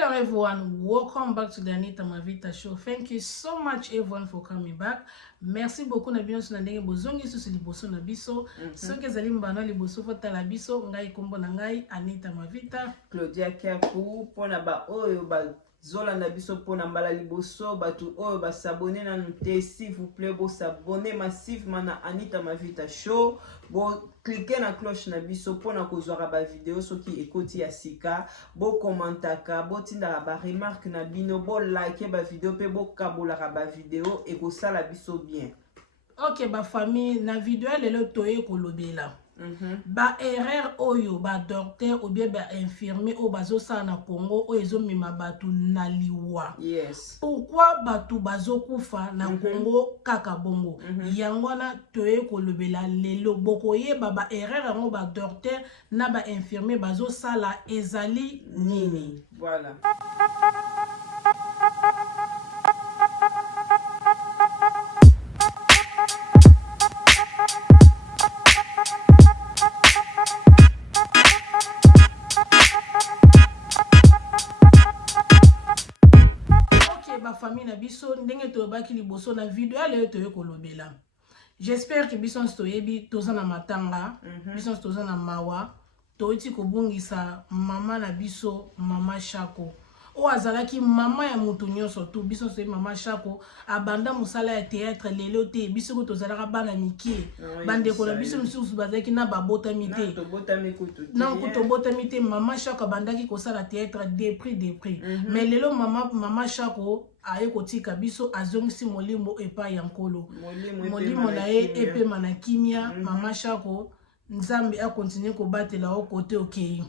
Hello everyone, welcome back to the Anita Mavita show. Thank you so much everyone for coming back. Merci beaucoup na bino na ndenge bozongi susu liboso na biso. Soki ezali mbano liboso fota la biso, ngai kombo na ngai Anita Mavita. Claudia Kiaku pona ba oyo ba zola na biso pona mbala liboso batu oyo ba s'abonner na nous s'il vous plaît bo s'abonner massivement na Anita Mavita show. Bo cliquer na cloche na biso pona kozwara ba vidéo soki ekoti ya sika, bo commentaka, bo tinda ba remarque na bino, bo like ba vidéo pe bo kabola ba vidéo e ko sala biso bien. Ok ba famille na vidéo lelo toye kolobela. Ba erreur oyo ba docteur ou bien ba infirmier o bazo sa na Congo o ezo mima batu na liwa. Yes. Pourquoi batu bazo kufa na Congo kaka bongo? Yangwana toye kolobela lelo boko ye ba erreur ngo ba docteur na ba infirmier bazo sala ezali nini? Voilà. Famille na biso ndenge to baki liboso na video ale to kolobela. J'espère que biso stoyebi toza na matanga, biso toza na mawa, to iti kobungisa mama na biso, mama Shako. O azalaki mama ya mutu nyonso tu biso so mama Shako abanda musala ya théâtre lelo te biso ko tozalaka bana mike bande ko na biso misusu bazaki na babota mite na ko tobota mite mama Shako abandaki ko sala théâtre des prix mais lelo mama Shako aye kotika biso azongisi molimo epa ya nkolo molimo na ye epe mana kimia mama Shako Nzambi a continué ko batela au côté okei.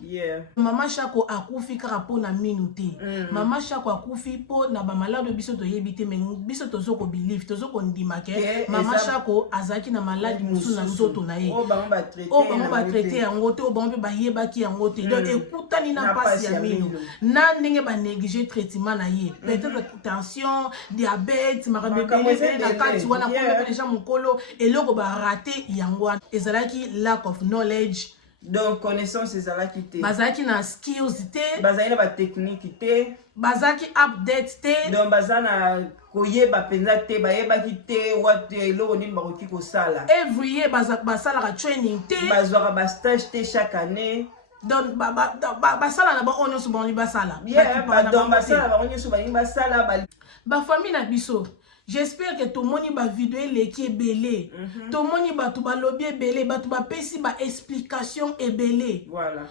Mama Shako akufi kaka po na minute. Mama Shako akufi po na ba malade biso to yebite mais biso tozo ko believe tozo ko ndima ke mama Shako azaki na malade musu na nzoto na ye. O ba traiter yango te o ba mpe ba yebaki yango te. Donc ekutani na pasi ya mino. Na ndenge ba négliger traitement na ye. Peut-être tension, diabète, marabebele na kati wana ko déjà mukolo eloko ba rater yango ezalaki lack of knowledge. Donc connaissance ezalaki te. Bazaki na skills te. Bazaki na ba technique te. Bazaki update te. Donc bazana koyeba penza te, bayebaki te what eloko nini bakoki kosala. Every year basala training te. Bazwaka ba stage te chaque année. Donc basala na ba onyo so ba basala. Yeah, donc basala ba onyo so ba basala ba famille na biso. J'espère que tout le monde va vidéo qui est belé. Tout le monde va tout lobby belé, va tout pesi ba explication est belé. Voilà.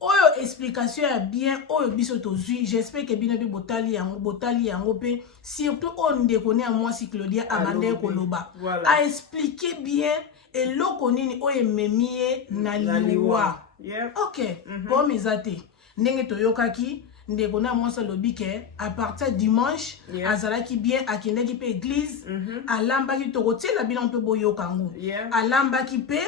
Oyo explication est bien, oyo biso to zui. J'espère que bino bi botali yango pe surtout on déconne à moi si Claudia amande koloba. A expliquer bien et loko nini oyo memie na liwa. Yeah. OK. Bon mezate. Ndenge to yokaki ndeko na mwasa lobike à partir dimanche azalaki bien akendaki pe église alambaki tokotela bino mpe boyokango alambaki pe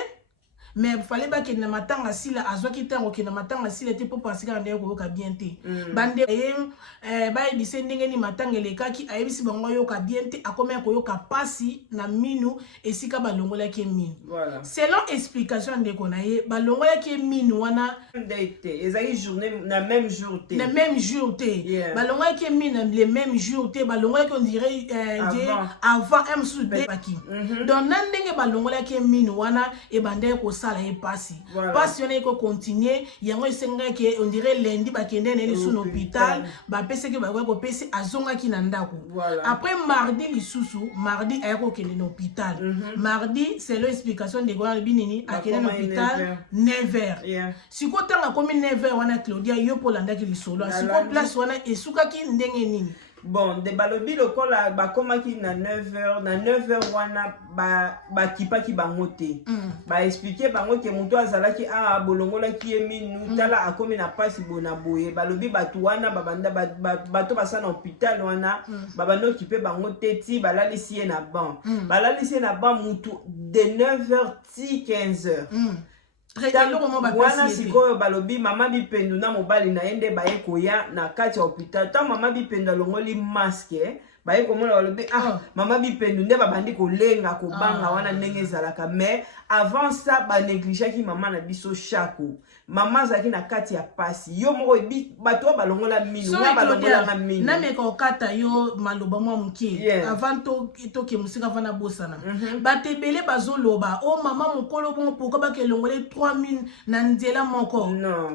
mais fallait ba kena matanga sila azwaki tango kena matanga sila te po parce que ndeko koyoka bien te bande ba ebise ndenge ni matanga lekaki ayebisi bango yoka bien te akomya koyoka pasi na minu esika balongola ke minu selon explication ndeko na ye balongola ke minu wana ndete ezali journée na même jour te balongola ke minu le même jour te balongola ke on dirait avant un sous de paki donc nan ndenge balongola ke minu wana e bande ko sala e pasi pasi on ko continuer yango esenga ke on dirait lundi bakende na lisu na hôpital ba pese ke ba ko pese azonga ki na ndako après mardi lisusu mardi ayako kende na hôpital mardi c'est l'explication de quoi binini akende na hôpital 9h siko tanga komi 9h wana Claudia yo polanda ki lisolo siko place wana esukaki ndenge nini. Bon, de balobi lokola ba komaki na 9h wana ba kipaki bango te. Ba expliquer bango ke mutu azalaki a bolongola ki eminu tala akomi na pasi bona boye. Balobi batu wana babanda bato basa na hôpital wana babando kipe bango te ti balalisi na ban. Balalisi na ban mutu de 9h ti 15h. Wana sikoyo balobi mama bipendu na mobali na yende baye koya na kati ya hôpital ta mama bipendu alongoli masque baye komona balobi mama bipendu nde babandi kolenga kobanga wana ndenge ezalaka mais avant ça ba négligeaki mama na biso Shako maman zaki na kati ya pasi yo moko bato balongola minu na balongola minu na meka okata yo maloba mwa muke avant to ke musika vana bosana batebele bazoloba o mama mukolo bongo pourquoi ba ke longole 3000 na nzela moko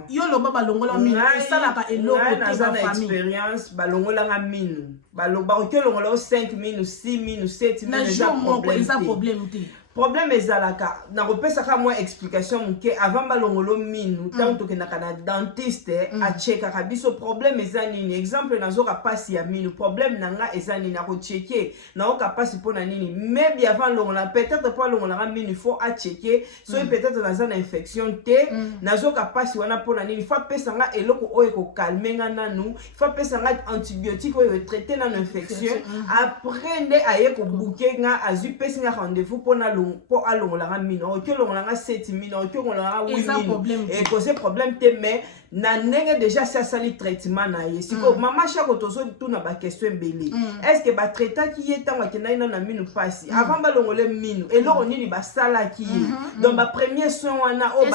yo loba balongola minu esalaka eloko te ba famille expérience balongola nga minu baloba okelongola 5000 ou 6000 ou 7000 na jo moko eza problème te problème ezalaka na kopesaka mwa explication muke avant balongolo minu tant to kenaka na dentiste a checkaka biso problème eza nini exemple nazoka pasi ya minu problème nanga eza nini ako checker na oka pasi pona nini maybe avant longola peut-être pas longola minu faut a checker so peut-être naza na infection te nazoka pasi wana pona nini faut pesa nga eloko oyo ko calmer nga nanu faut pesa nga antibiotique oyo traiter na infection après nde aye ko bouquer nga azu pesa nga rendez-vous pona pour alongola mino oke longola 7000 oke longola 8000 et cause problème te mais na ndenge déjà ça sali traitement na ye siko mama chako tozo tuna ba question mbeli est-ce que ba traita ki ye tango kena ina na minu pasi avant ba longole minu eloko nini ba sala ki ye donc ba premier soin wana o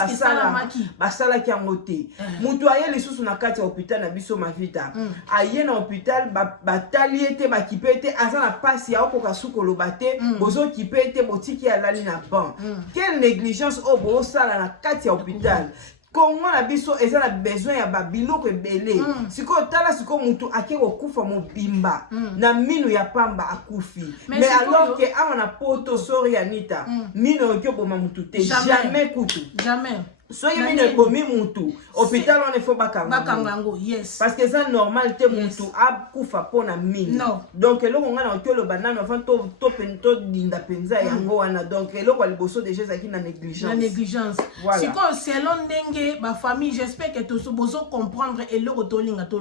ba sala ki angote mutu aye lisusu na kati ya hôpital na biso mavita aye na hôpital ba taliete ba kipete aza na pasi ya okoka sukolo bate bozo kipete botiki alali na ban quelle négligence o bo sala na kati ya hôpital Kongo na biso eza na besoin ya babiloko ebele siko tala siko mutu akeko kufa mobimba na minu ya pamba akufi mais alors que awa na poto sori anita mino okyo boma mutu te jamais kutu jamais soki mine bomi mutu hôpital on faut bakangango yes parce que ça normal te mutu akufa pona mine donc eloko ngana okelo banana avant to dinda penza yango wana donc eloko liboso déjà zaki na négligence siko selon ndenge ba famille j'espère que to bozo comprendre eloko tolinga to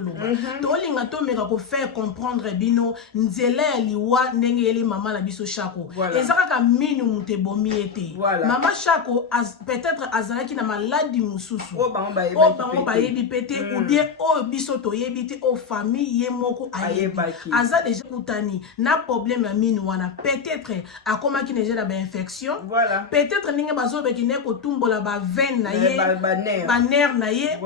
meka ko faire comprendre bino nzela ya liwa ndenge ele mama la biso Chako ezaka ka minu mute bomi ete mama Chako peut-être azalaki na maladi mususu bango bayebi pete ou bien o biso toyebi te o famille ye moko ayebi aza déjà kutani na problème ya mine wana peut-être akomaki déjà na ba infection peut-être ninge bazobeki ne kotumbola ba veine na ye ba nerf na ye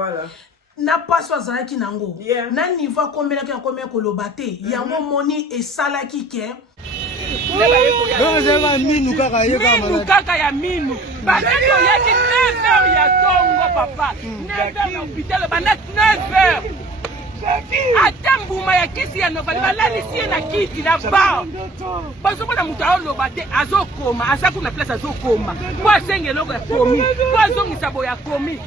na paso azalaki nango na niveau akomelaki akomela koloba te yango moni esalaki ke minu kaka ya minu banani oyaki 9h ya tongo papa 9h na hôpital banda 9h ata mbuma ya kisi ya novali balalisi ye na kiti na ba bazomona moto aoloba te azokoma aza kuna place azokoma po asenga eloko ya komi po azongisa boyo ya komi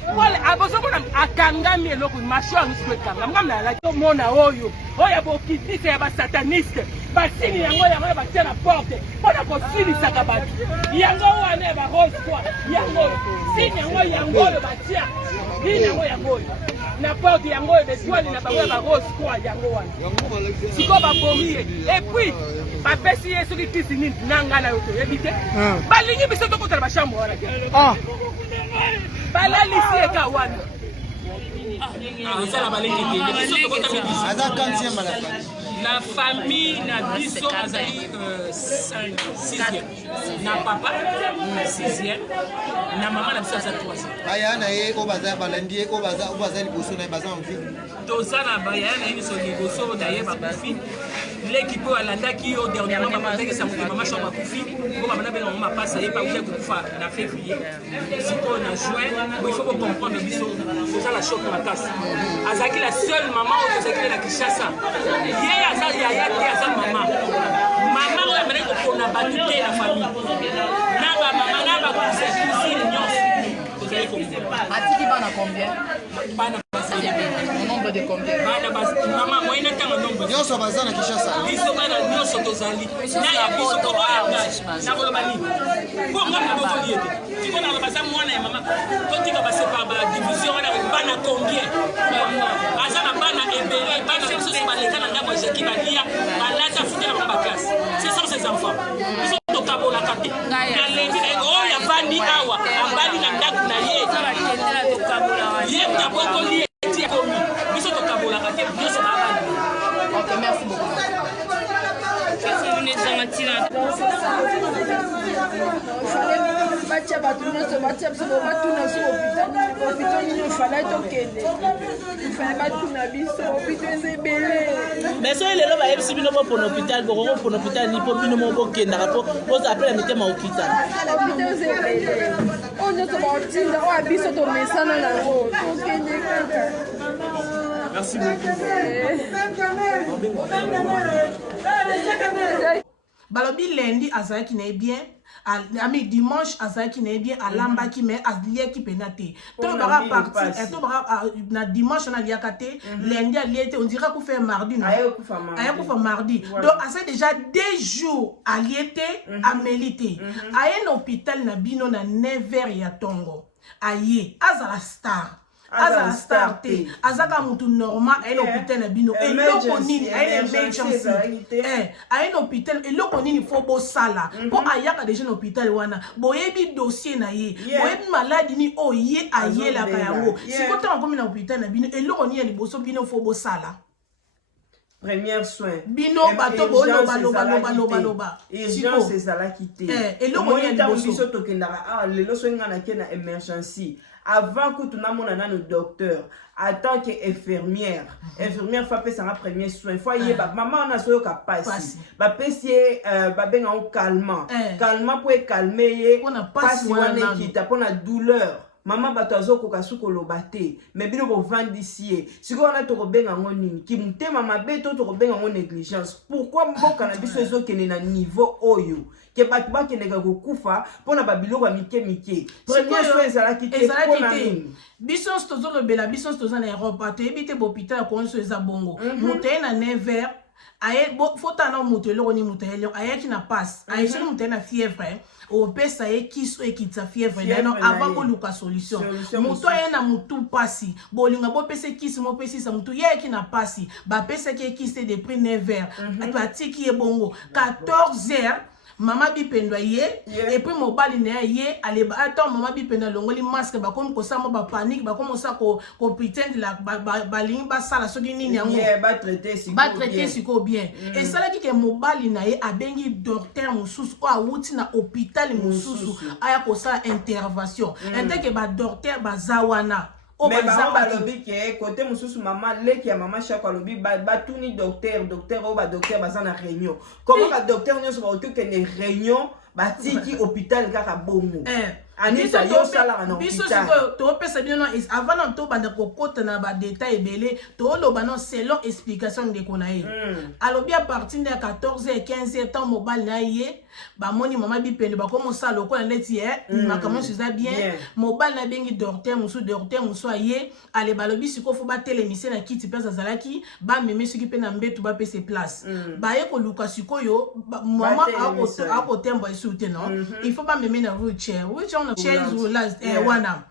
bazomona akangami eloko masho angisiko ekangami ngam nalaki omona oyo ya bokitisa ya basataniste basini yango batia na porte mpona kosilisaka bato yango wana ya barose kwa yango sini yango oyo batia nini yango oyo na porte yango oyo beswali na bango ya barose kwa yango wana siko babomi ye epuis bapesi ye soki kisi nini nanga na yo toyebi te balingi biso tokotala bashambre wana te balalisi eka wana la famille na biso azali 6e na papa 6e na mama na biso aza 3e aya na ye o baza balandi ye o baza liboso na baza en vie toza na baya na biso liboso na ye bakufi l'équipe alandaki yo dernièrement bapanzaki sa moto mama chambre bakufi po babana benga mama pasa ye bakuya kokufa na février sikoyo na juin bo il faut comprendre biso toza la choc na makasi azalaki la seule maman oyo tozalaki na Kinshasa ye aza yaya te aza mama oyo amene kokona bato te na famille na bamama na bakusine nyonso tozali komona atiki bana combien bana au nombre de combien bana mama moyena tanga nombre nyonso baza na Kinshasa biso bana nyonso tozali na ya biso ko engage na koloba nini ko ngana bozoli ete tiko na baza mwana ya mama totika base par ba division wana bana combien aza na bana ebele bana biso baleka na ndako jeki balia balata futa na ba classe c'est ça ces enfants biso tokabola kate na lendi na o ya bandi awa abali na ndako na ye ye tabokoli eti komi biso tokabola kate biso na bandi. Ok, merci beaucoup. Qu'est-ce que vous venez de dire, Mathilde? batia bato nyonso batia biso batuna biso hôpital nini ofala tokende ifale batuna biso hôpital eza ebele mais soki lelo bayebisi bino bopona hôpital bokoko pona hôpital ni mpo bino mo bokendaka mpo bozapela mitema hôpital eza ebele oyo nyonso baotinda oyo abiso tomesana nango tokende kaka. Merci beaucoup. Balobi lundi azalaki na bien ami dimanche azalaki na bien alambaki mais aliaki pena te to baka parti to baka na dimanche na liaka te lundi aliete on dirait qu'on fait mardi non ayakufa mardi donc asa déjà 2 jours aliete amelite aye na hôpital na bino na 9h ya tongo aye azala star azala star te azaka mutu normal aye na hôpital na bino eloko nini aye emergency aye na hôpital eloko nini fo bosala mpo ayaka déjà na hôpital wana boyebi dossier na ye boyebi maladi ni oyo ye ayelaka yango sikotanga komi na hôpital na bino eloko nini ya liboso bino fo bosala première soin bino bato loba urgence ezalaki te eloko nini ya liboso biso tokendaka lelo so nga nake na emergency avant que tu n'amona na docteur en tant que infirmière faut faire ça premier soin faut y ba maman na soyo ka pasi ba pesi ba benga on calmant pour calmer ye pasi wana kita pour la douleur maman bato azokoka sukoloba te mais bino bovandisi sikoyo wana tokobenga ngo nini kimutema mabe to tokobenga ngo négligence pourquoi mboka na biso ezokende na niveau oyo ke bato bakendeka kokufa mpona babiloko ya mike premier soin ezalaki te mpona nini biso tozolobela biso toza na Europe toyebi te bohôpital ya konso eza bongo moto ye na 9h aye fota na moto eloko ni moto eloko ayaki na passe aye soki moto ye na fièvre opesa ye kiso ekitisa fièvre nano avant koluka solution moto aye na mutu pasi bolinga bopesa kisi mopesisa mutu ye ayaki na pasi bapesaki ekisi depuis 9h batiki ye bongo 14h mama bipendwa ye et puis mobali na ye aleba ata mama bipendwa longoli masque bakomi kosama ba panique bakomi osa ko pretend la balingi basala soki nini yango ba traiter siko bien et ça qui ke mobali na ye abengi docteur mususu o awuti na hôpital mususu aya kosala intervention ndeke ba docteur bazawana mais balobi ke côté mususu mama leki ya mama shako alobi batuni docteur o ba docteur baza na réunion comment ba docteur nyonso ba otoke ne réunion batiki hôpital kaka bongo anisa yo sala na biso hôpital siko to pesa bien non avant non to banda kokota na ba détail belé to loba non selon explication de konaye alobi à partir de 14h 15h temps mobile na ye ba moni mama bipende ba komo sa lokola neti makamon suza bien mobile na bengi docteur musu aye ale balobi siko fo ba télémisé na kiti pesa zalaki ba meme siki pe na mbetu ba pese place ba ye ko luka sikoyo mama a ko tembo esute non il faut pas meme na wheelchair on chaise roulage wana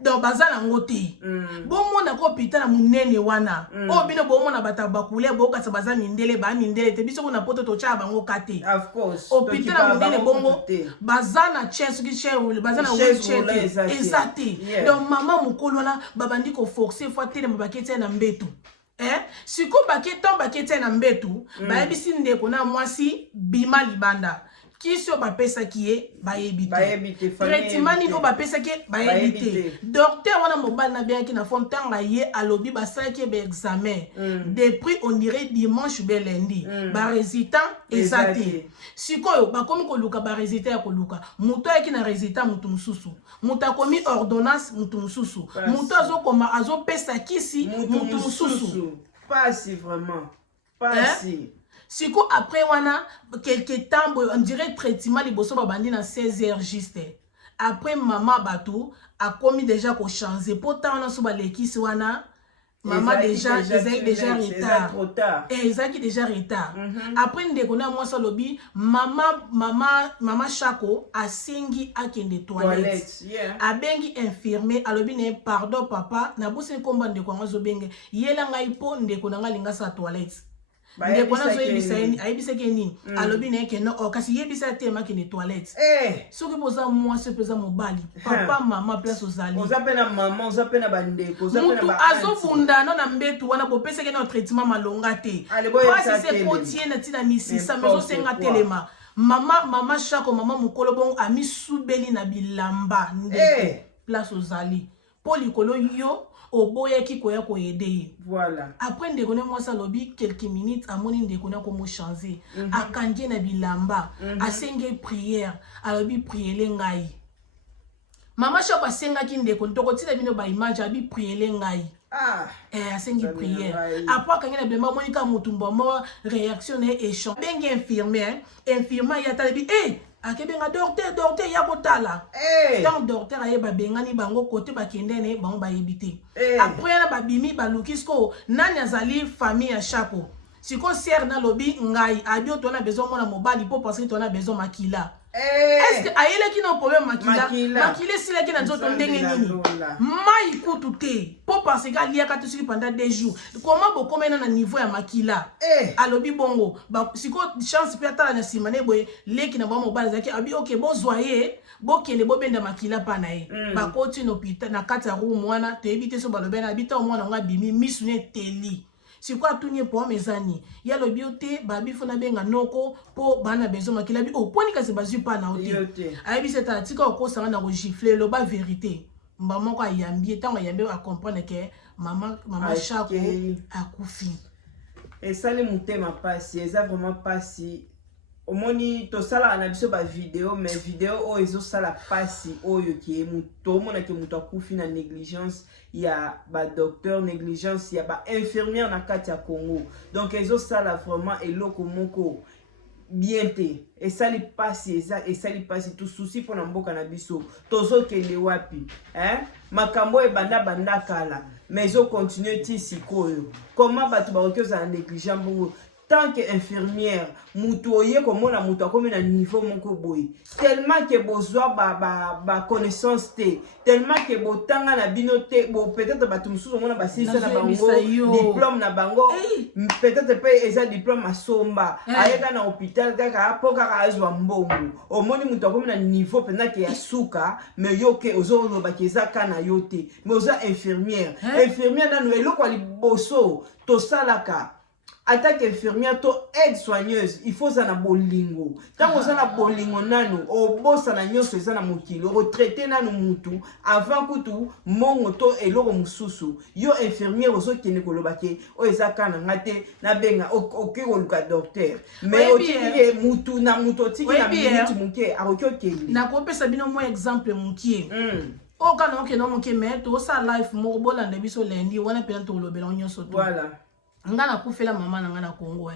donc bazana ngoti bomona ko hôpital na munene wana o bino bomona bata bakule boka sa bazana mindele te biso kuna poto to cha bango kate of course hôpital na munene bongo bazana chaise ki chaise bazana wheelchair exact donc mama mukolo na babandi ko forcer fois tele mabakete na mbetu siko bakete na mbetu bayebisi ndeko na mwasi bima libanda kisio bapesa kiye bayebite traitement niveau bapesa ke bayebite docteur wana mobile na bien ki na fond tanga ye alobi basala ki be examen depuis on dirait dimanche be lundi ba résultat exact sikoyo bakomi koluka ba résultat ya koluka muto yaki na résultat mutu mususu mutu akomi ordonnance mutu mususu mutu azokoma azopesa kisi mutu mususu pas si vraiment pas si siko après wana quelque temps on dirait traitement liboso babandi na 16h juste après maman bato a commis déjà ko changer pourtant on so balekisi wana maman déjà retard exact déjà retard après ndeko na moi ça lobi mama Shako asengi akende toilette abengi infirmier alobi ne pardon papa na bosi komba ndeko ngazo benge yela ngai po ndeko na ngalinga sa toilette ndeko na zo yebisa ke nini alobi na ke no kasi yebisa tema ke ne toilette soki boza mwasi peza mobali papa mama place ozali ozapena mama ozapena bandeko ozapena ba azofunda no na mbetu wana bopesa ke na traitement malonga te pasi se kotie na tina misisa mezo senga telema mama Chako mama mukolo bon ami subeli na bilamba ndeko place ozali po likolo yo oboyaki koya koyede ye. Voilà. Après ndeko ne mwasa lobi quelques minutes amoni ndeko na komo changer akangi na bilamba asenge prière alobi priele ngai. Mama Chako asengaki ndeko ntokotila bino ba image abi priele ngai. Asengi prière. Après akangi na bilamba monika mutumba mo réaction et échange. Bengi infirmière ya talebi akebenga docteur ya kotala. Tant docteur ayeba bengani bango côté bakendene bango bayebite. Après na babimi balukisko nani azali famille ya Chako. Siko ser na lobi ngai abio tona besoin mona mobali po parce que tona besoin makila. Est-ce que ayele ki no problème makila sila ki na nzoto ndenge nini mai kutu te po parce que alia ka tout pendant 2 jours comment bo komena na niveau ya makila alobi bongo ba siko chance pe atala na simane boye leki na ba mobali zaki abi OK bo zoyer bo kele bo benda makila pa na ye ba koti no pita na kata room mwana te ebite so balobe na bita mwana nga bimi misune teli. Si quoi tout n'est pas mes amis. Il y a le bioté, babi fona benga noko po bana bezo makila bi. Oh, poni ka se basu pa na ote. Aibi c'est un tika oko sanga na gifler le ba vérité. Maman ko yambi tant yambi a comprendre que maman Chako a koufi. Et ça les monter ma passe, ça vraiment passe. Au moni to sala na biso ba vidéo mais vidéo o ezo sala passe oyo ki muto mona ke muto akufi na négligence. Il y a ba docteur négligence, il y a ba infirmière na kati ya Congo. Donc ezo sala vraiment eloko moko bien te. Et ça li passe et ça li passe tout souci pour mboka na biso. Tozo kende wapi, makambo e banda kala. Mais ezo continuer ti sikoyo. Comment ba tu ba okoza négligent bongo. Tant que infirmière, mutoye comme on a muto comme un niveau mon boy. Tellement que besoin ba connaissance te, tellement que botanga na binote, bon peut-être ba tumsu on a ba sisa na bango, diplôme na bango, peut-être pas eza diplôme à somba, ayeka na hôpital kaka apoka azwa mbongo. Au moni muto comme un niveau pendant que ya suka, mais yo ke ozo no ba keza kana yote, mais oza infirmière. Infirmière dans le ko li boso to salaka. Attaque infirmière to aide soigneuse il faut ça na bolingo tant que ça na bolingo nanu o bossa na nyoso ça na mokilo retraité nanu mutu avant kutu mongo to eloko mususu yo infirmière oso kene kolobake o ezaka na ngate na benga oke koluka docteur mais o tiki mutu na mutu tiki na minute muke arokoke na kopesa bino mo exemple mukie o kana oke no muke mais to sa life mo bolanda biso lendi wana pe to lobela nyoso to voilà. Ngana kufela mama na ngana Congo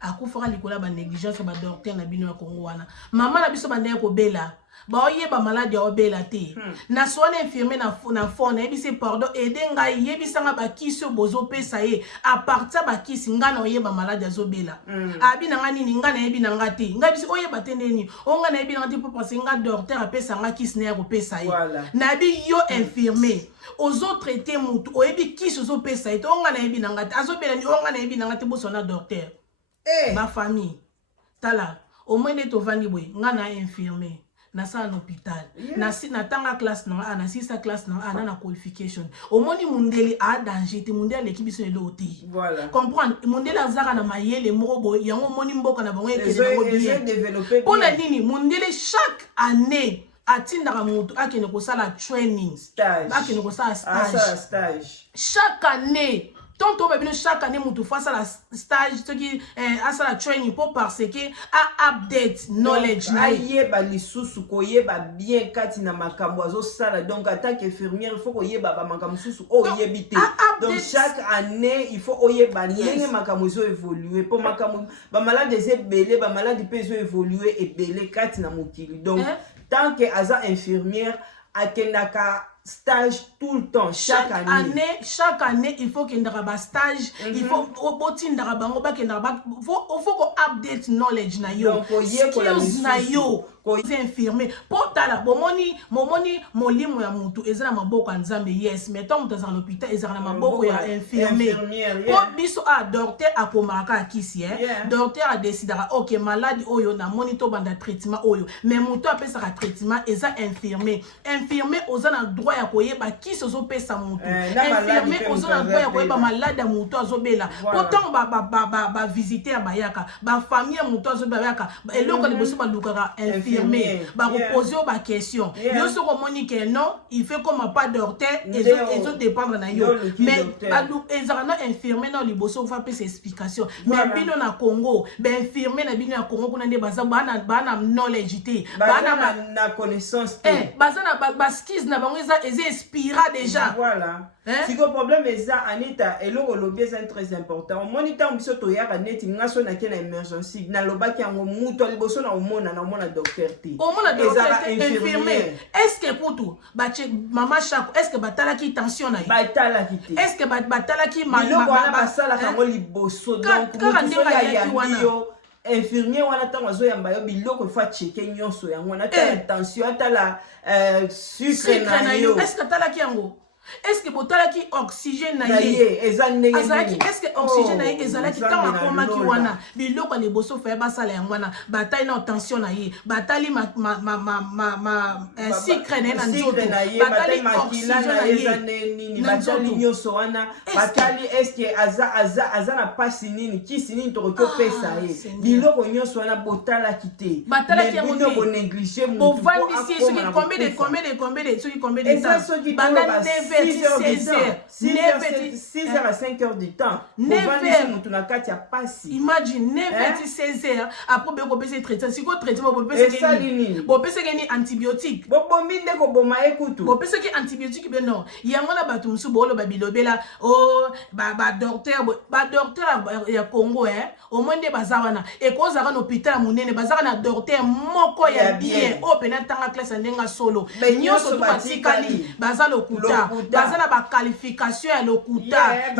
akufaka likola ba négligence ba docteur na bino ya Congo wana mama na biso banda ko bela ba oye ba malade ya obela te na soane infirmier na fond na ebise pardon edenga yebisanga ba kisi bozo pesa ye a partir ba kisi ngana oye ba malade azo bela abi na ngani ni ngana yebi na ngati ngabisi oye batendeni o ngana yebi na ngati pour penser nga docteur apesa nga kisi na ya ko pesa ye na bi yo infirmier aux autres traités mutu oyebi kisi ozo pesa ye to ngana yebi na ngati azo bela ni o ngana yebi na ngati boso na docteur ma famille tala au moins de tovandi boy ngana infirmier na sa en hôpital na tanga classe na na sisa classe na na qualification au moni mundeli a danger te mundeli l'équipe so eloti voilà comprendre mundeli azaka na mayele morobo yango moni mboka na bango ekele bango bien développer pour la nini mundeli chaque année atindaka mutu akene ko sala training stage akene ko sala stage chaque année tonto babino chaque année mutu face à la stage ce qui à la training pour parce que a update knowledge na yeba lisusu ko yeba bien kati na makambo azo sala donc attaque infirmière il faut ko yeba ba makambo susu o yebite donc chaque année il faut oyeba ndenge makambo zo évoluer pour makambo ba malade ze belé ba malade pe zo évoluer et belé kati na mokili donc tant que aza infirmière akendaka stage tout le temps chaque année il faut qu'il y ait un stage il faut botindara bango ba kendara faut ko update knowledge na yo skills na yo ko infirmier potala momoni molimo ya mutu ezana maboko nzambe yes mais tant mutu dans l'hôpital ezana maboko ya infirmier po biso a docteur akomaka kisi docteur a décidera OK malade oyo na monitor banda traitement oyo mais mutu apesa ka traitement eza infirmier ozana droit droit ya koyeba kisi ozopesa moto infirmier ozo na droit ya koyeba malade ya moto azobela pourtant bavisite ya bayaka bafamille ya moto azobela bayaka eloko liboso balukaka infirmier bakopose yo baquestion yo soki omoni ke non il fait comme pas docteur ezodépendre na yo mais ezalaka na infirmier na liboso ofa pesa explication mais bino na Congo bainfirmier na bino ya Congo kuna nde baza bana knowledge te bana connaissance te baza na baskills na bango eza expira déjà voilà si le problème est ça Anita et le lobby c'est très important on moniteur biso to yaka neti ngaso na kena emergency na lobaki yango muto liboso na omona docteur ti infirmier est-ce que pour tout maman chaque est-ce que batala ki tension na batala ki est-ce que batala ki basala kango liboso donc muto ya yo infirmier wana tango azoyamba yo biloko fa checker nyonso yango wana ta tension atala sucre na yo est-ce que tala ki yango est-ce que botalaki oxygène na ye azalaki est-ce que oxygène na ye ezalaki ntango akomaki wana biloko liboso faye basala yango wana batali na tension na ye batali sucre na ye na nzoto batali oxygène na ye na batali nyonso wana batali est-ce que aza na pasi nini kisi nini tokoki opesa ye biloko nyonso wana botalaki te batalaki yango te bonéglige bovandisi soki combien de temps banda 6h à 5h du temps. 9h. Imagine 9h 16h. Après, vous pouvez se traiter. Si vous traitez, vous pouvez se antibiotiques. Vous pouvez se antibiotiques. Non. Il y a un bateau sous bolo babilobela. Oh, docteur ya Congo au moins des bazawana. Et cause à un hôpital monene bazana docteur moko ya bien. Oh, penatanga classe ndenga solo. Nyo so batikali bazalo kuta. Bazana ba qualification ya lokuta ya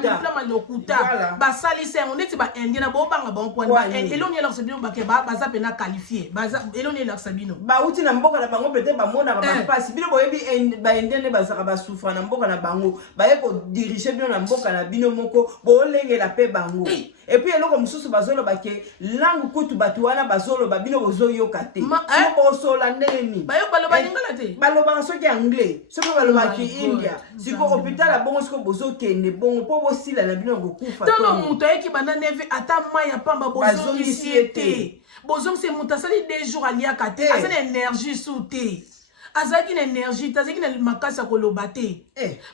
diplôme lokuta basali se on eti ba indien bo banga bon point ba eloni la sabino ba ke ba baza pena qualifié baza eloni la sabino ba uti na mboka na bango peut-être ba mona ba passe bino boyebi ba indien baza ba souffra na mboka na bango ba yeko diriger bino na mboka na bino moko bo lengela pe bango et puis eloko mususu bazolo ba ke langue kutu batu wana bazolo ba bino bozo yoka te so sola ndeni ba yo baloba lingala te baloba soki anglais soki balobaki India siko hôpital ya bongo siko bozo kende bongo po bosila na bino ngokufa tolo muto eki bana neve ata maya pamba bozo isiete bozo se muta sali 2 jours aliaka te azana énergie sous te azaki na énergie tazaki na makasa koloba te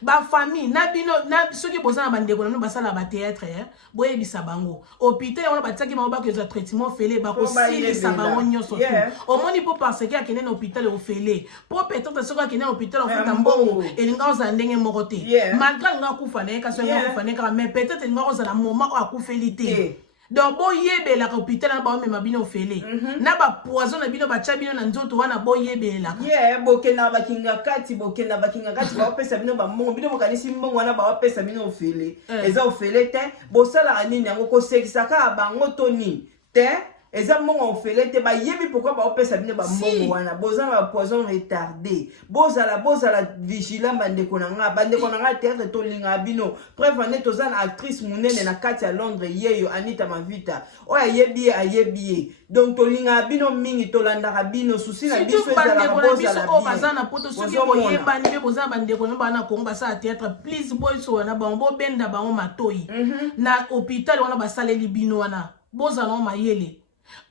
ba famille na bino na soki bozana bandeko na basala ba théâtre boyebisa bango hôpital wana bataki bango ba que za traitement fele ba ko silisa bango nyonso tu omoni po parce que akene na hôpital o fele po peut-être soki akene na hôpital o futa mbongo elinga oza ndenge moko te malgré nga kufa na ka so nga kufa na mais peut-être nga oza na moment o akufeli te donc boyebela hôpital na ba mema bino fele na ba poison na bino ba chabino na nzoto wana boyebela bokena bakinga kati ba pesa bino ba mbongo bino bokanisi mbongo wana ba pesa bino ofele eza ofele te bosala nini yango ko sekisaka bango toni te eza mbongo ofele te ba yebi pourquoi ba pesa bino ba mbongo wana bozana ba poison retardé bozala vigilant bandeko na nga théâtre to linga bino preuve ane tozana actrice munene na kati ya Londres yeyo Anita Mavita oya yebi donc to linga bino mingi to landaka bino susi na biso ezala bozala bazana poto soki boyeba ni be bozana bandeko na bana Kongo basala théâtre please boys wana bango benda bango matoi na hôpital wana basaleli bino wana bozala mayele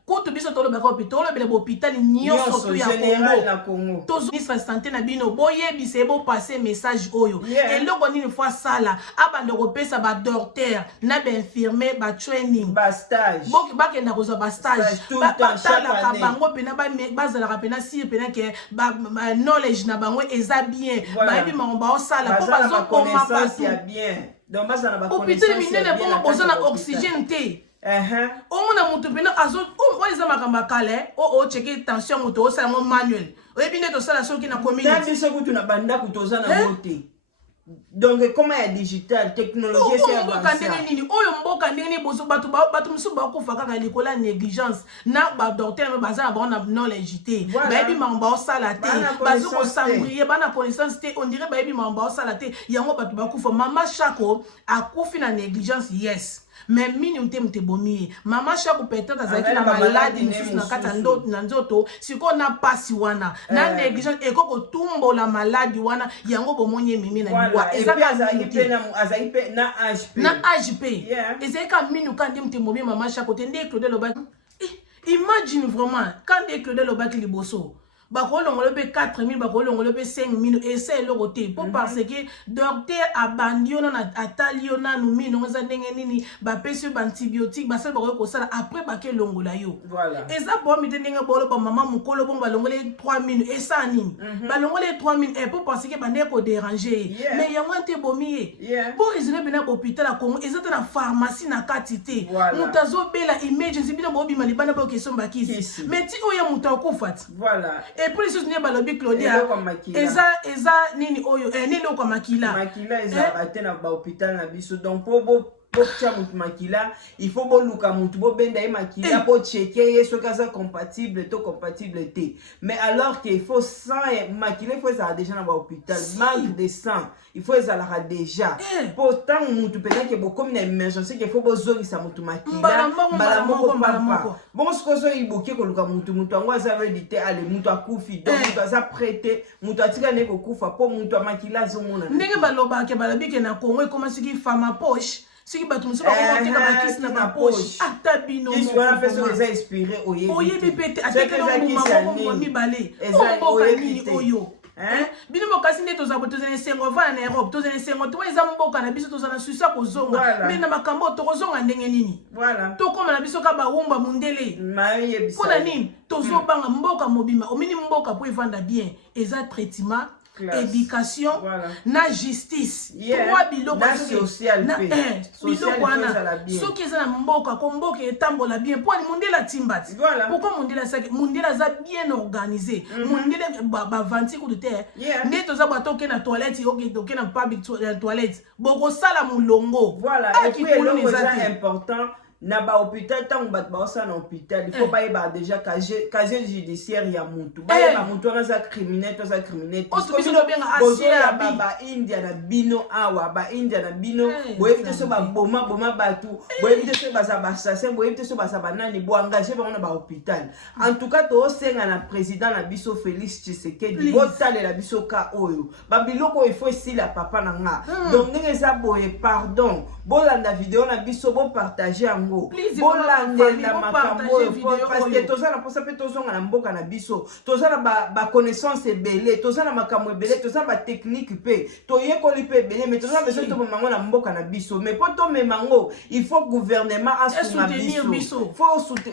Koto biso tolo bako hôpital bele hôpital nyonso tu ya Congo. Tozo ministre santé na bino boye bise bo passer message oyo. Eloko nini fois sala abanda ko pesa ba docteur na ba infirmier ba training ba stage. Boki bakenda ko ba stage. Ba tala ka bango pena ba zala ka pena si pena ke ba knowledge na bango eza bien. Ba yebi ma ba sala po ba zo koma pas bien. Donc ba zala ba connaissance. Hôpital minene bo besoin na oxygène te. Omona mutu pena azo oza makamba kale cheke tension mutu osala mo manuel oyebine to sala soki na community tabi soki tu na banda kutoza na mote donc comment ya digital technologie c'est avancé nini oyo mboka ndenge bozo batu musu ba ko faka ka likola négligence na ba docteur me bazana ba na knowledge te ba yebi mamba osala te bazo ko sambrier ba na connaissance te on dirait ba yebi mamba osala te yango batu ba kufa mama Shako akufi na négligence yes mais mini mte bomi mama chaque peut-être azaki na maladie mosusu na kati na nzoto siko na pasi wana na négligence ekoko tumbola maladie wana yango bomoni ememi na liwa azali pe na age pe ezali ka mini kandi mte bomi mama chaque côté nde Claude lobaki imagine vraiment quand nde Claude lobaki liboso bakolongolo pe 4000 bakolongolo pe 5000 essaye le côté pour parce que docteur abandiona na ataliona numi no za ndenge nini ba pesi ba antibiotique ba sel ba ko sala après ba ke longola yo voilà eza bo mi ndenge bolo ba mama mukolo bon ba longole 3000 et ça nini ba longole 3000 et pour parce que ba ndeko déranger mais yango te bomi pour raisonner bena hôpital à Congo ezata na pharmacie na katité mutazo bela emergency bina bo bima libana ba question ba kisi mais ti oya mutakufat voilà. Et pour les choses ne balobi Claudia eza nini oyo nini ko makila eza atena ba hôpital na biso donc pour tia mutu makila il faut luka mutu benda e makila pour checker yeso kaza compatible te mais alors qu'il faut sang makila il faut ça déjà na ba hôpital manque de sang il faut ça la déjà pourtant mutu peut-être que beaucoup na émergence qu'il faut bozongisa mutu makila balamoko bon ce que so iboke ko luka mutu ango za rédité ale mutu akufi donc mutu aza prêté mutu atika ne ko kufa pour mutu makila zomona ndenge baloba ke balabike na Congo et comment ce qui femme poche si bato musu bakotika bakisi na bapoche ata bino wana fait so eza inspiré oyebi pete ateke no mumama mibale oyo bino bokasi nde tozabo tozana sengo vana na Europe tozana sengo to eza mboka na biso tozana susa kozonga mais na makambo tokozonga ndenge nini tokoma na biso ka bawumba mundele pona nini tozobanga mboka mobima omini mboka po evanda bien eza traitement éducation na justice trois biloko na social biloko wana soki eza na mboka ko mboka etambola bien po ni mondela timbati pourquoi mondela saki mondela za bien organisé mondela ba 20 coups de terre nde toza bato ke na toilette oke na public toilette boko sala mulongo et puis eloko eza important na ba hôpital tant bat ba ça na hôpital il faut pas y ba déjà casier judiciaire ya mutu ba mutu na za criminel to za criminel bozola ba India na bino awa ba India na bino boyebite so ba boma batu boyebite so ba za ba assassin boyebite so ba za banani bo engager ba na ba hôpital en tout cas to senga na président na biso Félix Tshisekedi botale la biso ka oyo ba biloko il faut ici la papa na nga donc ngenge za boye pardon bolanda vidéo na biso bo partager bolandela makambo parce que toza na posa pe tozonga na mboka na biso toza na ba connaissance ebele toza na makambo ebele toza ba technique pe toyekoli pe ebele mais toza besoin to mango na mboka na biso mais po to memango il faut gouvernement asuna biso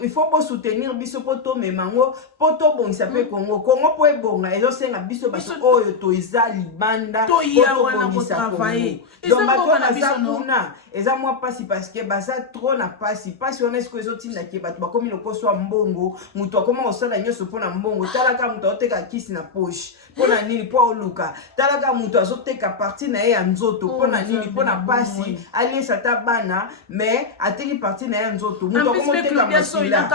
il faut soutenir biso po to memango po to bongisa pe Congo po ebonga ezo senga biso baso oyo to eza libanda to ya wana ko travailler donc bato na biso kuna eza moi pasi parce que baza trop na pasi on est-ce que les autres qui bat comme le koso mbongo muto akoma osala nyoso pona mbongo talaka muto oteka kisi na poche pona nini po luka talaka muto azoteka partie na ya nzoto pona nini pona pasi ali sata bana mais ateki partie na ya nzoto muto akoma oteka masila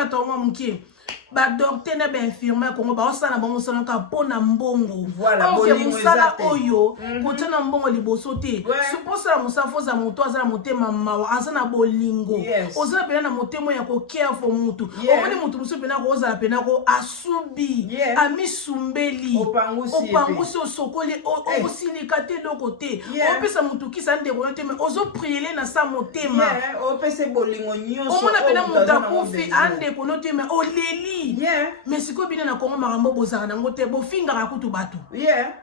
ba docteur na ba infirmière Congo ba osana ba musala ka pona mbongo voilà musala oyo kotana mbongo liboso te supposa musafo za moto azana motema mawa azana bolingo ozana pena na motema ya ko care for mutu omoni mutu musu pena ko ozala pena ko asubi amisumbeli opangusi osokoli osilikate loko te opesa mutu kisa ndeko yote me ozo prier na sa motema opesa bolingo nyoso omona pena mutu akufi ande ko note me oleli mais siko bino na Congo makambo bozaka nango te bofingaka kutu bato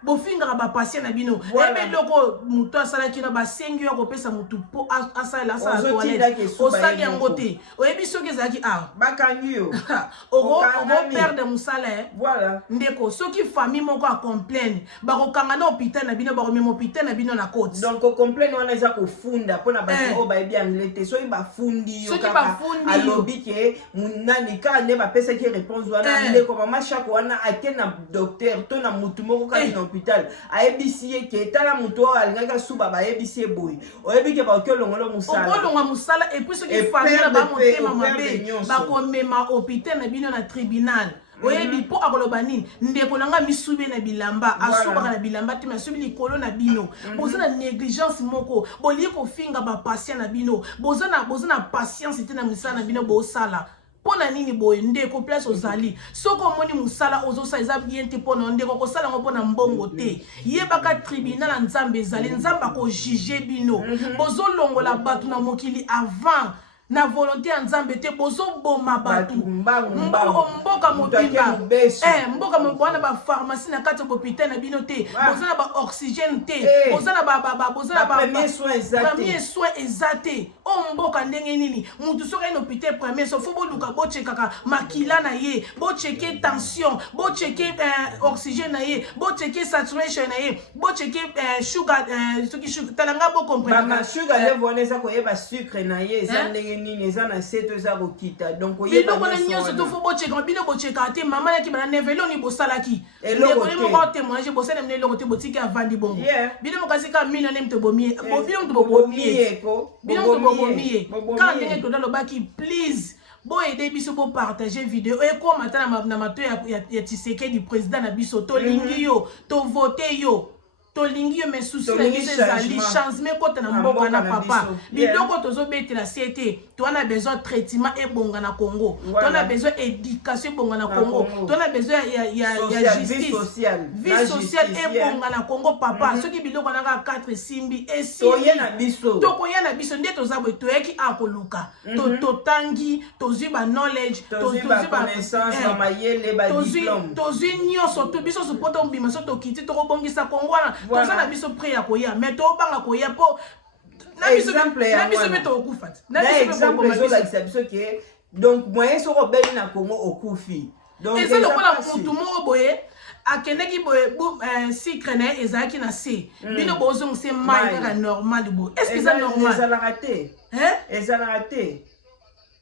bofingaka ba patient na bino ebe loko mutu asalaki na basengi yo kopesa mutu po asala toilette osali yango te oyebi soki ezalaki bakangi yo ogo perdre musala ndeko soki famille moko acomplaine bakokanga na hôpital na bino bakomema hôpital na bino na côte donc ocomplaine wana eza kofunda mpona bato oyo bayebi anglais te soki bafundi yo kaka alobi ke nani kaka nde bapesaki réponse wana ndeko mama chaque wana ake na docteur to na mutu moko kati na hôpital ayebisi ye ke tala mutu oyo alingaki suba bayebisi ye boye oyebi ke baoki olongola musala et puis soki famille na bamotema mabe bakomema hôpital na bino na tribunal oyebi po akoloba nini ndeko nanga misube na bilamba asubaka na bilamba te masubi likolo na bino boza na négligence moko bolie kofinga bapatient na bino boza na patience te na misala na bino bosala pona nini boye ndeko place ozali soko omoni musala ozosala eza bien te pona ndeko kosala ngo pona mbongo te yebaka tribunal na nzambe ezali nzambe akojuge bino bozolongola bato na mokili avant na volonté ya nzambe te bozoboma bato mboka mobimba mboka mobwana ba pharmacie na kati ya hôpital na bino te boza na ba oxygène te boza na ba premier soin eza te o mboka ndenge nini mutu soki ayi na hôpital premier soin fo boluka bochekaka makila na ye bocheke tension bocheke oxygène na ye bocheke saturation na ye bocheke sugar soki talanga bocomprendre sugar level wana eza koyeba sucre na ye eza ndenge nini eza na seto eza kokita donc biloko na nyonso tofo bocheka bino bocheka te mama yaki bana neve eloni bosalaki ndeko ni moko témoignage bosala mne eloko te botiki avandi bongo bino mokasi ka mino ne mto bomie bino mto bomie bino mto bomie quand ndenge todalobaki please boyede biso bopartage video ekoma ata na mato ya Tshisekedi président na biso tolingi yo tovote yo tolingi yo mesusi na biso ezali changement kota na mboka na papa biloko tozobetela siete toana besoin traitement ebonga na Congo toana besoin éducation ebonga na Congo toana besoin ya justice vie sociale ebonga na Congo papa soki biloko nanga 4 simbi toye na biso tokoya na biso nde tozabwe toyaki akoluka totangi tozwi ba knowledge tozwi ba connaissance ba mayele ba diplôme tozwi nyonso to biso support obima so tokiti tokobongisa Congo wana toza na biso prêt ya koya mais tobanga koya po na biso beto okufa na exemple ezolakisa biso ke donc moyen soko obeli na Congo okufi donc eza lokola mutu moko boye akendeki boye sucre na ye ezalaki na se bino bozongisa mai kaka normal boye est ce que eza normal ezalaka te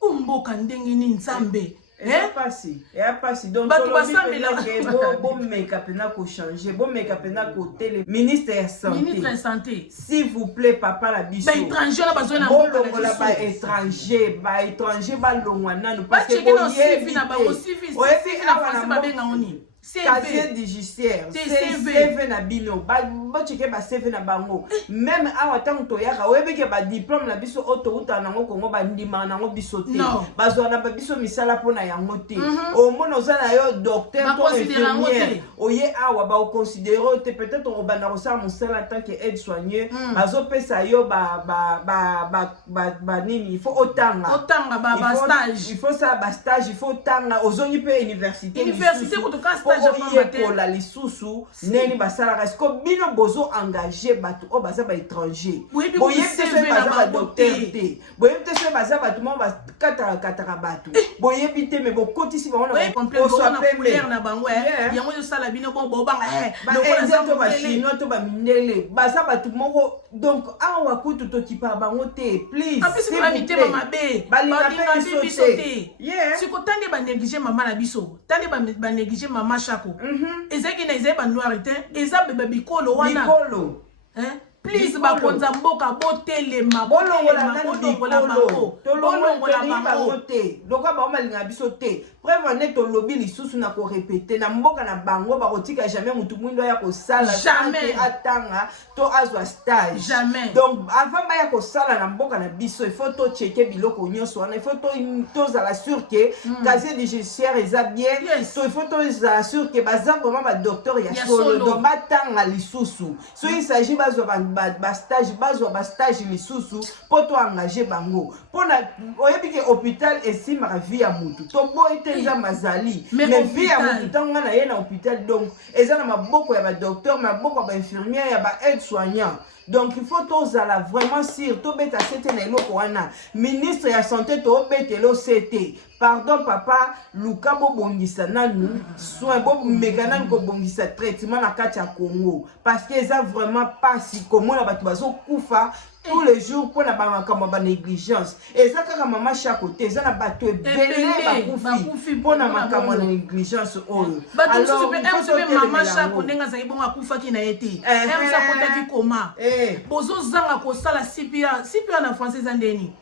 umboka ndenge ni nzambe pasi donc bomeka pena kochange bomeka pena kotele ministre ya santé s'il vous plaît papa la biso bolongola baétranger balongwa nanu parce que casier judiciaire CV na bino bocheke ba CV na bango même awa tango toyaka oyebike ba diplôme na biso autouta nango Kongo bandima nango biso te bazwa na biso misala pona yango te omona oza na yo docteur to infirmière oye awa ba considérer te peut-être obanda kosala mosala en tant que aide soigneur bazopesa yo ba nini il faut otanga ba stage il faut ça ba stage il faut tanga ozongi pe université oyekola lisusu neni basalaka siko bino bozo engagé bato o baza ba étranger boyebi te soki baza ba docteur te boyebi te soki baza bato mo bakataka bato boyebi te me bokotisi bango na bango yango ezosala bino bobanga to bachinois to bamindele baza bato moko donc awa kutu tokipa bango te please mitema mabe balinga biso te sikotande banéglige mama na biso tande banéglige mama Chako ezaki na ezali banoire te eza bebe bikolo wana please bakonza mboka botelema bolongola bango te loka bango balinga biso te preuve ane tolobi lisusu na korepete na mboka na bango bakotika jamais mutu mwindo aya kosala te atanga to azwa stage donc avant baya kosala na mboka na biso il faut tocheke biloko nyonso wana il faut tozala sûr ke casier judiciaire eza bien il faut tozala sûr ke baza vraiment badocteur ya solo donc batanga lisusu so il s'agit bazwa ba stage lisusu po to engager bango pona oyebi ke hôpital esimaka vie ya mutu to boy te eza mazali mais vie ya mutu tanga na ye na hôpital donc eza na maboko ya ba docteur maboko ya ba infirmière ya ba aide soignant donc il faut tozala vraiment sûr tobeta sete na eloko wana ministre ya santé tobetelo sete pardon papa luka bobongisa nanu soin bomeka nanu kobongisa traitement na kati ya Congo parce que eza vraiment pasi komona bato bazokufa tous les jours pour na bamakambo ba négligence eza kaka mama Chako te eza na bato ebele bakufi pour na makambo na négligence oyo alors mama Chako ndenga za ibonga akufaki na yete Chako taki koma bozo zanga kosala CPR na français andeni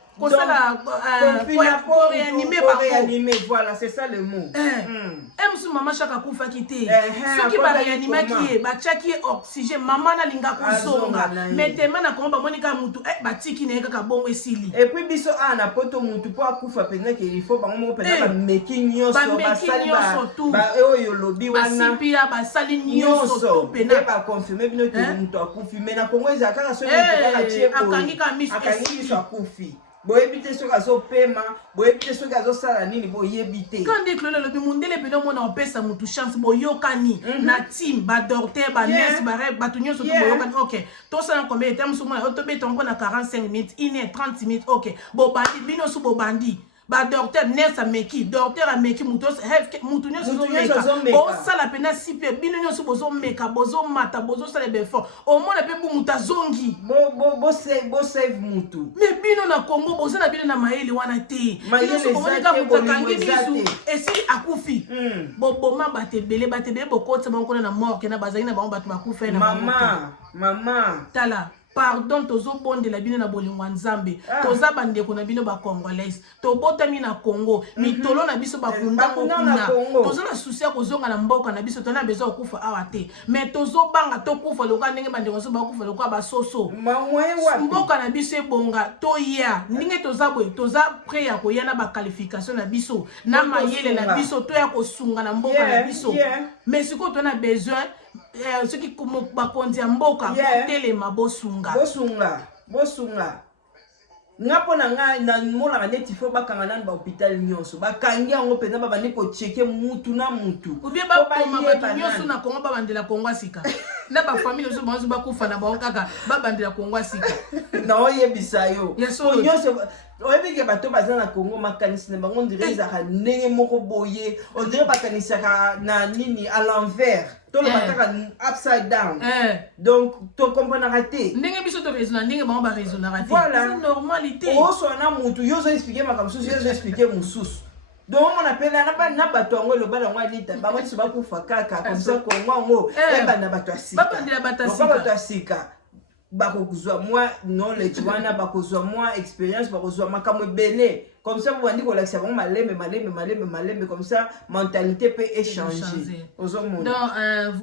réanimer, voilà, c'est ça le mot. Emsu maman chaka kufa kité. Ceux qui va réanimer qui est, bachaki oxygène, maman na linga kuzonga. Metema na komba monika mutu, batiki na kaka bongo esili. Et puis biso na poto mutu po akufa pena ke il faut bango mo pena ba making nyonso basali ba oyo lobi wana. Basipia basali nyonso pena ba confirmer bino ke mutu akufi mais na Congo za kaka so kaka tie akangi ka misu esili akufi. Boyebite soki azopema, boyebite soki azosala nini, boyebite. Quand dit que le lobi mundele peno mona opesa mutu chance boyokani na team ba docteur ba nurse ba rep ba tunyo surtout boyokani. OK. To ça combien de temps souvent autobé tombe na 45 minutes, 1 heure 30 minutes. OK. Bo bandi bino su bo bandi. Ba docteur nurse a meki, docteur a meki mutos mutu nyoso zo meka. Bo sala pena sipe bino nyoso bozo meka, bozo mata, bozo sala befort. Au moins na pe bu muta zongi. Bo save mutu. Mais bino na Congo bozo na bino na maeli wana te. Bino so bomonika mutakangi bisu esi akufi. Bo boma batebele bokotsa banko na mort na bazali na bango batu bakufa na Mama. Tala. Pardon, tozo bonde la bino na bolingwa nzambe. Toza bande ko na bino ba congolais. To botami na Congo. Mitolo na biso bakunda kokuna. Tozo na souci ko zonga na mboka na biso tona bezo okufa awate. Mais tozo banga to kufa loka ndenge bande ko so bakufa loka ba soso. Mboka na biso ebonga to ya. Ndenge toza boy, toza prêt ya ko yana ba qualification na biso. Na mayele na biso to ya ko sunga na mboka na biso. Mais siko to na besoin ceux qui bakonzi ya mboka telema bosunga ngapo na nga na mona neti fo bakanga na ba hôpital nyonso bakangi yango pena ba bani ko checker mutu na mutu ubie ba ba nyonso na Congo ba bandela Congo sika na ba famille so banzo ba kufa na ba kaka ba bandela Congo sika na oyebisa yo nyonso oyebike bato baza na Congo makanisi na bango ndire za ndenge moko boye on dirait bakanisa na nini à l'envers tout le bataka upside down donc tu comprends raté ndenge biso to raisonner ndenge bango ba raisonner raté c'est normalité o so na mutu yo zo expliquer makamsusu yo zo expliquer mususu donc on appelle na bato ngo lo bala ngwa lita ba bato ba kufa kaka comme ça ko ngo eba na bato asika ba bandela bato asika bakozwa moi knowledge wana bakozwa moi expérience bakozwa makamwe belé comme ça vous andiko la savon malembe comme ça mentalité peut échanger aux hommes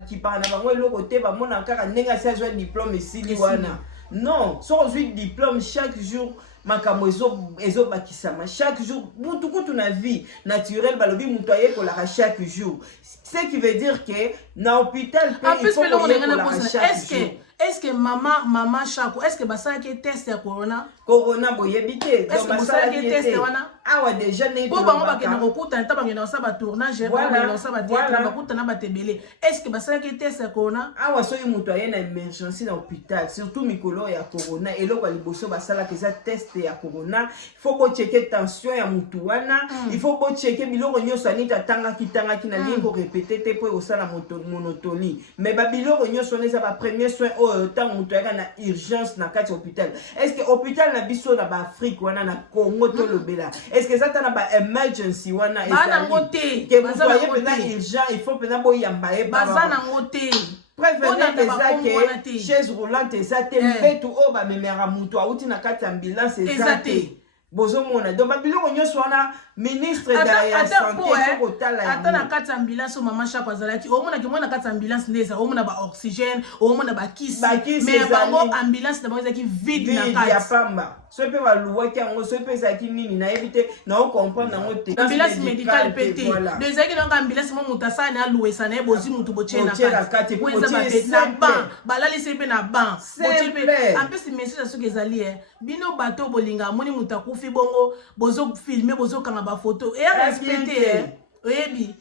qui parle na bango lo côté ba mona kaka nenga sa joie diplôme ici wana non so aujourd'hui diplôme chaque jour makambo ezo bakisama chaque jour butukutu na vie naturelle balobi mutu aye ko la chaque jour ce qui veut dire que na hôpital il faut que chaque jour. Est-ce que maman Chako, est-ce que basala ki test ya corona boyebite est-ce que basala ki test wana awa déjà ne po bango bakena kokuta nta bangena sa ba tournage bangena sa ba théâtre bakuta na batebele est-ce que basala ki test ya corona awa so mutu ayena emergency na hôpital surtout mikolo ya corona eloko liboso basala ke za test ya corona il faut ko checker tension ya mutu wana il faut ko checker biloko nyonso anita tanga kitanga kina lingo répéter te po osala monotonie mais ba biloko nyonso neza ba premier soin tant mutu ya na urgence na kati hôpital est-ce que hôpital na biso na ba Afrique wana na Congo to lobela est-ce que ça na ba emergency wana ezali ngote ke mutu aye pena urgent il faut pena boyamba e bazana ngote prévenir ezake chaise roulante ezate mpetu o ba memera mutu auti na kati ambulance ezate bozo mona donc babiloko nyonso wana ministre de la santé ko tala ya ata na kati ambulance maman Chako azalaki o mona ke mona kati ambulance ndeza o mona ba oxygène o mona ba kisi mais bango ambulance na bango ezaki vide na kati ya pamba so pe ba luwa ki ngo so pe ezaki nini na yebite na o comprendre ngo te ambulance médicale pété dezaki donc ambulance mo mutasane a louer sana e bozi mutu bochena kati ko na ban balali sepe na ban bochepe en plus message so kezali bino bato bolinga moni mutakufi bongo bozo filmer bozo kanga ba photo et respecter oyebi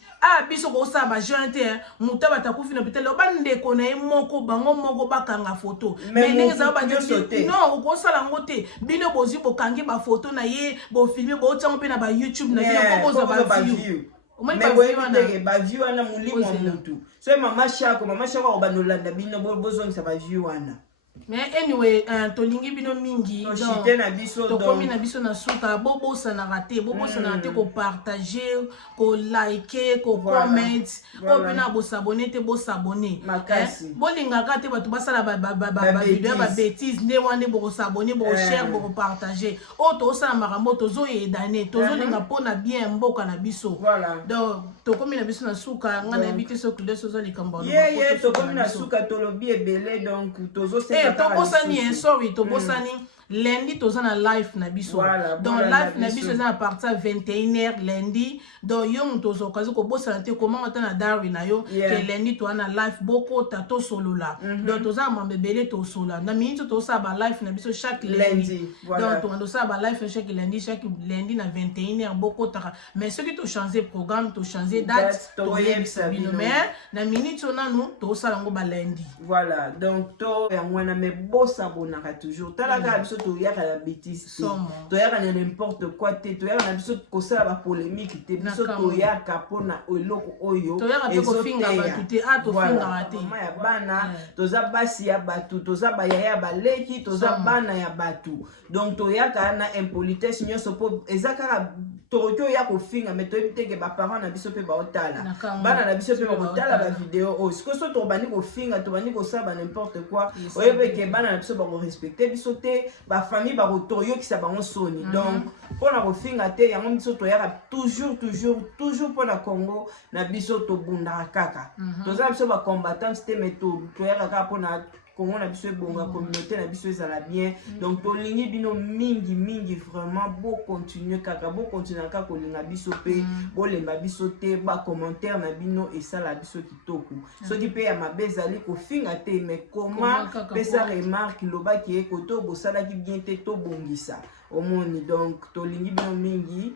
biso ko sa ba jointe muta batakufi na hôpital obande ko na moko bango moko bakanga photo mais ndenge za ba non ko sala ngote bino bozi bokangi ba photo na ye bo filmer bo tsango pe na ba YouTube na bino ko boza ba view mais boyebi ba view wana mulimo mutu so maman Chako obandolanda bino bozo ngisa ba view wana mais anyway tolingi bino mingi toshite na biso tokomi na biso na suka bobosanaka te kopartage kolike kocomment oyo mpena bosabone te bosabone bolingaka te bato basala bavideo ya babétise nde wana nde bokosabone bokoshare bokopartage oyo tozosala makambo tozoyedane tozolinga mpona bien mboka na biso donc tokomi na biso na suka nga nayebi te soki nde sozo likambo ye tokomi na suka tolobi ebele donc tobosani sorry tobosani lundi toza na live na biso donc live na biso eza na partir ya 21h lundi donc yo moto ozokazi kobosana te komanga ta na darwi na yo ke lundi toza na live bokota tosolola donc toza na mambo ebele tosolola na miniti tozosala ba live na biso chaque lundi donc tokanda osala ba live chaque lundi na 21h bokotaka mais soki tochange programme tochange date toyebisa bino mais na miniti oyo nanu tozosala yango ba lundi voilà donc to yango wana mais bosabonaka toujours talaka biso toyaka na bêtise toyaka na n'importe quoi te toyaka na biso kosala ba polémique te biso toyaka mpona eloko oyo tofinga ya bana toza basi ya bato toza bayaya ya baleki toza bana ya bato donc toyaka na impolitesse nyonso mpo eza kaka tokoki oya kofinga mais toyebi teke baparent na biso mpe baotala bana na biso mpe bakotala bavideo oyo sikoyo so tobandi kofinga tobandi kosala ba n'importe quoi oyebi eke bana na biso bakorespecte biso te bafamille bakotoyokisa bango soni donc mpona kofinga te yango biso toyaka toujours mpona Congo na biso tobundaka kaka toza na biso bacombattante te mais toyaka kaka mpona Congo na biso ebonga communauté na biso ezala bien donc tolingi bino mingi vraiment bocontinue kaka kaka kolinga biso mpe bolemba biso te bacommentaire na bino esala biso kitoko soki mpe ya mabe ezali kofinga te mais koma pesa remarque lobaki ye koto bosalaki bien te tobongisa omoni donc tolingi bino mingi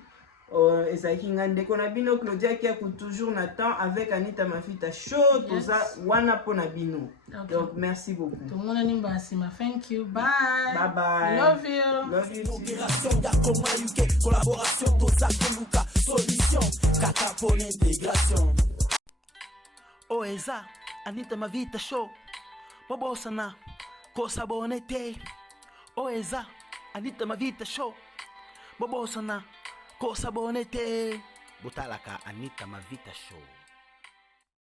ezalaki nga ndeko na bino Claudia Kiaku toujours na temps avec Anita Mafita show toza wana mpona bino donc merci beaucoup tomonani mbasima thank you bye love you collaboration toza koluka solution kaka pour l'intégration eza Anita Mafita show bobosana kosabone te eza Anita Mafita show bobosana kosabone te botalaka Anita Mafita show.